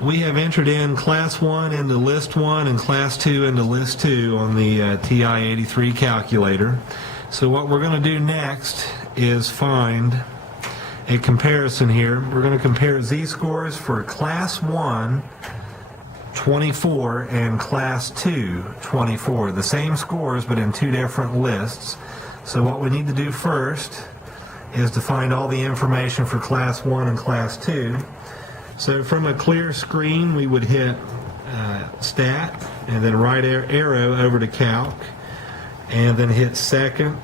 We have entered in Class 1 into List 1 and Class 2 into List 2 on the TI-83 calculator. So what we're going to do next is find a comparison here. We're going to compare z-scores for Class 1 24 and Class 2 24. The same scores but in two different lists. So what we need to do first is to find all the information for Class 1 and Class 2. So from a clear screen we would hit Stat and then right arrow over to Calc and then hit Second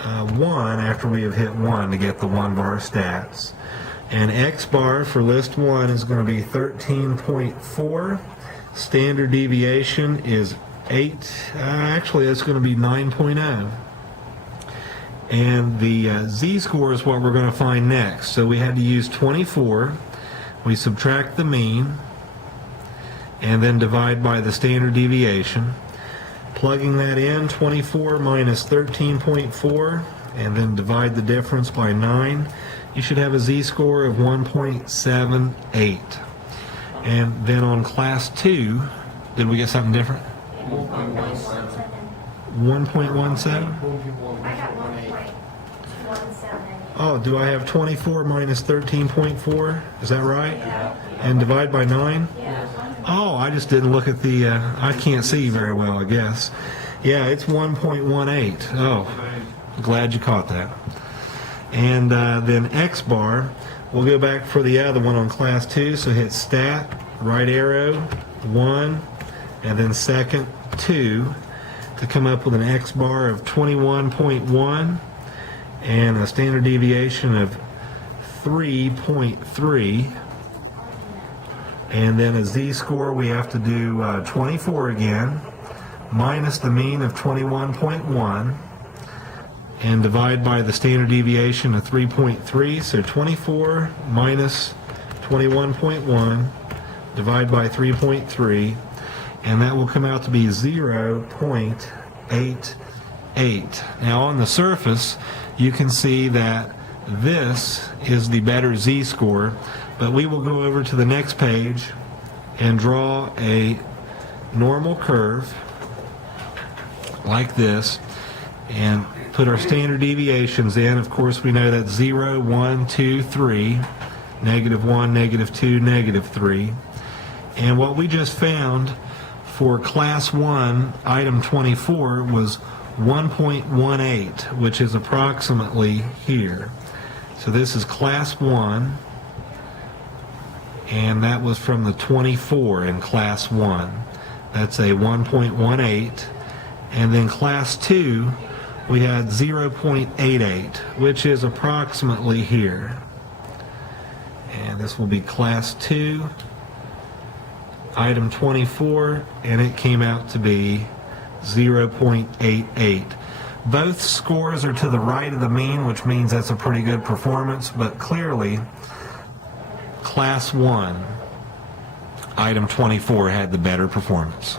1 after we have hit 1 to get the 1 bar stats. And X bar for List 1 is going to be 13.4. Standard deviation is 8. Actually, that's going to be 9.0. And the z-score is what we're going to find next. So we had to use 24. We subtract the mean and then divide by the standard deviation. Plugging that in, 24 minus 13.4, and then divide the difference by 9. You should have a z-score of 1.78. And then on Class 2, did we get something different? 1.17. 1.17? I got 1.17. Oh, do I have 24 minus 13.4? Is that right? Yeah. And divide by 9? Yeah. Oh, I just didn't look at the, I can't see very well, I guess. Yeah, it's 1.18. Oh, glad you caught that. And then X bar, we'll go back for the other one on Class 2, so hit Stat, right arrow, 1, and then Second 2 to come up with an X bar of 21.1 and a standard deviation of 3.3. And then a z-score, we have to do 24 again, minus the mean of 21.1, and divide by the standard deviation of 3.3. So 24 minus 21.1, divide by 3.3, and that will come out to be 0.88. Now on the surface, you can see that this is the better z-score, but we will go over to the next page and draw a normal curve like this and put our standard deviations in. Of course, we know that 0, 1, 2, 3, negative 1, negative 2, negative 3. And what we just found for Class 1, item 24, was 1.18, which is approximately here. So this is Class 1, and that was from the 24 in Class 1. That's a 1.18. And then Class 2, we had 0.88, which is approximately here. And this will be Class 2, item 24, and it came out to be 0.88. Both scores are to the right of the mean, which means that's a pretty good performance, but clearly Class 1, item 24, had the better performance.